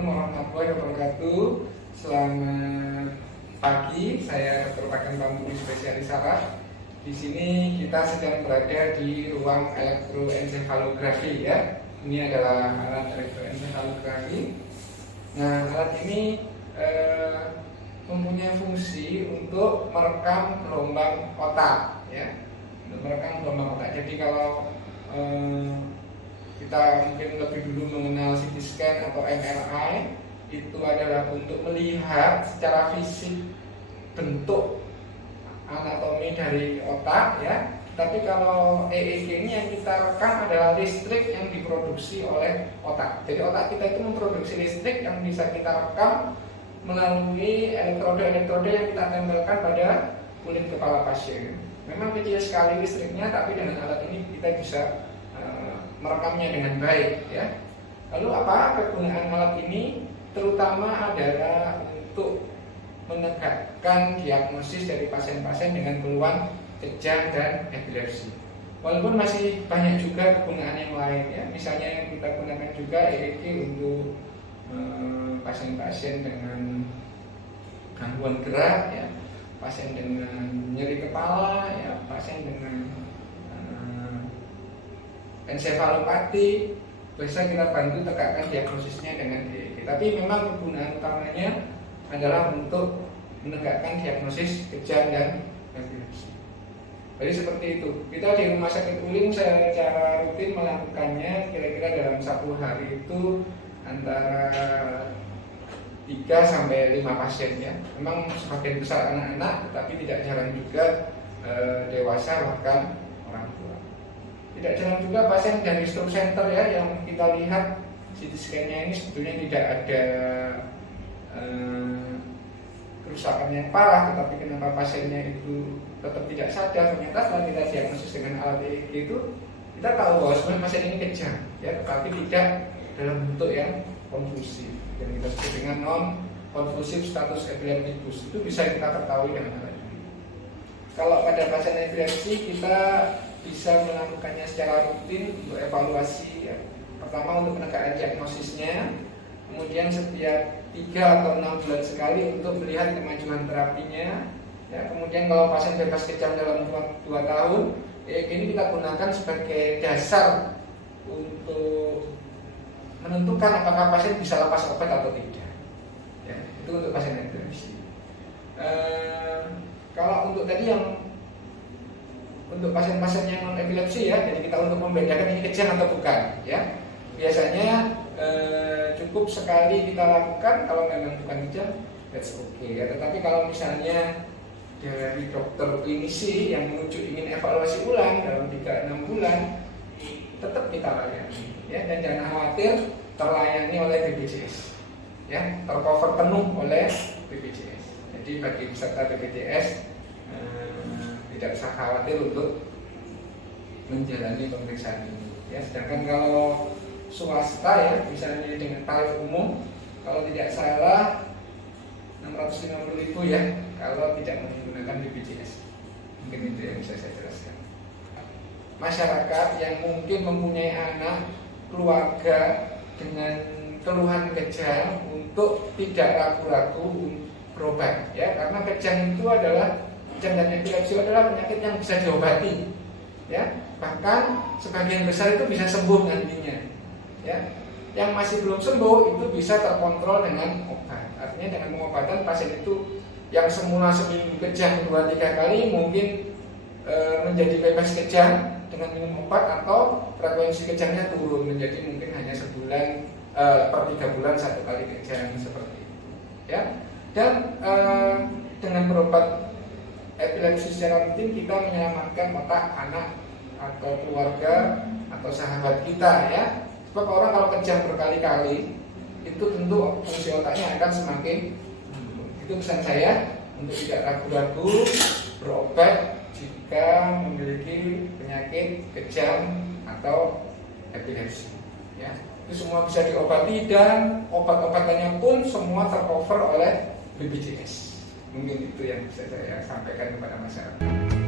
Assalamualaikum warahmatullahi wabarakatuh. Selamat pagi, saya Dr. Pakan Pambudi spesialis saraf. Di sini kita sedang berada di ruang elektroensefalografi ya. Ini adalah alat elektroensefalografi. Nah, alat ini mempunyai fungsi untuk merekam gelombang otak ya. Untuk merekam gelombang otak. Jadi kalau kita mungkin lebih dulu mengenal CT scan atau MRI, itu adalah untuk melihat secara fisik bentuk anatomi dari otak ya. Tapi kalau EEG ini yang kita rekam adalah listrik yang diproduksi oleh otak. Jadi otak kita itu memproduksi listrik yang bisa kita rekam melalui elektrode-elektrode yang kita tempelkan pada kulit kepala pasien. Memang kecil sekali listriknya, tapi dengan alat ini kita bisa merekamnya dengan baik ya. Lalu apa kegunaan alat ini? Terutama adalah untuk menegakkan diagnosis dari pasien-pasien dengan keluhan kejang dan epilepsi. Walaupun masih banyak juga kegunaan yang lain ya. Misalnya yang kita gunakan juga EEG untuk pasien-pasien dengan gangguan gerak ya, pasien dengan nyeri kepala ya, pasien dengan ensefalopati, bisa kita bantu tegakkan diagnosisnya dengan EEG. Tapi memang kegunaan utamanya adalah untuk menegakkan diagnosis kejang dan epilepsi. Jadi seperti itu. Kita di Rumah Sakit Ulin secara rutin melakukannya kira-kira dalam satu hari itu antara 3 sampai 5 pasien ya. Memang sebagian besar anak-anak, tetapi tidak jarang juga dewasa bahkan orang tua. Tidak jarang juga pasien dari stroke center ya, yang kita lihat CT scan-nya ini sebetulnya tidak ada kerusakan yang parah, tetapi kenapa pasiennya itu tetap tidak sadar? Ternyata setelah kita diagnosis dengan alat EEG itu, kita tahu bahwa sebenarnya pasien ini kejang ya, tetapi tidak dalam bentuk yang konvulsif, yang kita sebut dengan non konvulsif status epilepticus. Itu bisa kita ketahui dengan alat ini. Kalau pada pasien epilepsi, kita bisa melakukannya secara rutin untuk evaluasi ya. Pertama untuk penegakkan diagnosisnya, kemudian setiap 3 atau 6 bulan sekali untuk melihat kemajuan terapinya ya. Kemudian kalau pasien bebas kejang dalam 2 tahun, ini kita gunakan sebagai dasar untuk menentukan apakah pasien bisa lepas obat atau tidak ya. Itu untuk pasien epilepsi. Kalau untuk tadi yang untuk pasien-pasien yang non epilepsi ya, jadi kita untuk membedakan ini kejang atau bukan ya. Biasanya cukup sekali kita lakukan. Kalau memang bukan kejang, that's okay ya. Tetapi kalau misalnya dari dokter klinisi yang menuju ingin evaluasi ulang dalam 3-6 bulan, tetap kita layani ya, dan jangan khawatir, terlayani oleh BPJS ya, tercover penuh oleh BPJS. Jadi bagi peserta BPJS tidak usah khawatir untuk menjalani pemeriksaan ini ya. Sedangkan kalau swasta ya, misalnya dengan tarif umum, kalau tidak salah 650.000 ya, kalau tidak menggunakan BPJS. Mungkin itu yang bisa saya jelaskan. Masyarakat yang mungkin mempunyai anak, keluarga dengan keluhan kejang, untuk tidak ragu-ragu berobat ya, karena kejang itu adalah, kejang dan epilepsi adalah penyakit yang bisa diobati ya. Bahkan sebagian besar itu bisa sembuh nantinya ya. Yang masih belum sembuh itu bisa terkontrol dengan obat. Artinya dengan pengobatan, pasien itu yang semula seminggu kejang 2-3 kali mungkin menjadi bebas kejang dengan minum obat, atau frekuensi kejangnya turun menjadi mungkin hanya sebulan per 3 bulan 1 kali kejang seperti itu ya. Dan dengan berobat epilepsi secara rutin, kita menyelamatkan otak anak atau keluarga atau sahabat kita ya. Sebab orang kalau kejang berkali-kali, itu tentu fungsi otaknya akan semakin menurun. Itu pesan saya, untuk tidak ragu-ragu berobat jika memiliki penyakit kejang atau epilepsi ya. Itu semua bisa diobati, dan obat-obatannya pun semua tercover oleh BPJS. Mungkin itu yang bisa saya sampaikan kepada masyarakat.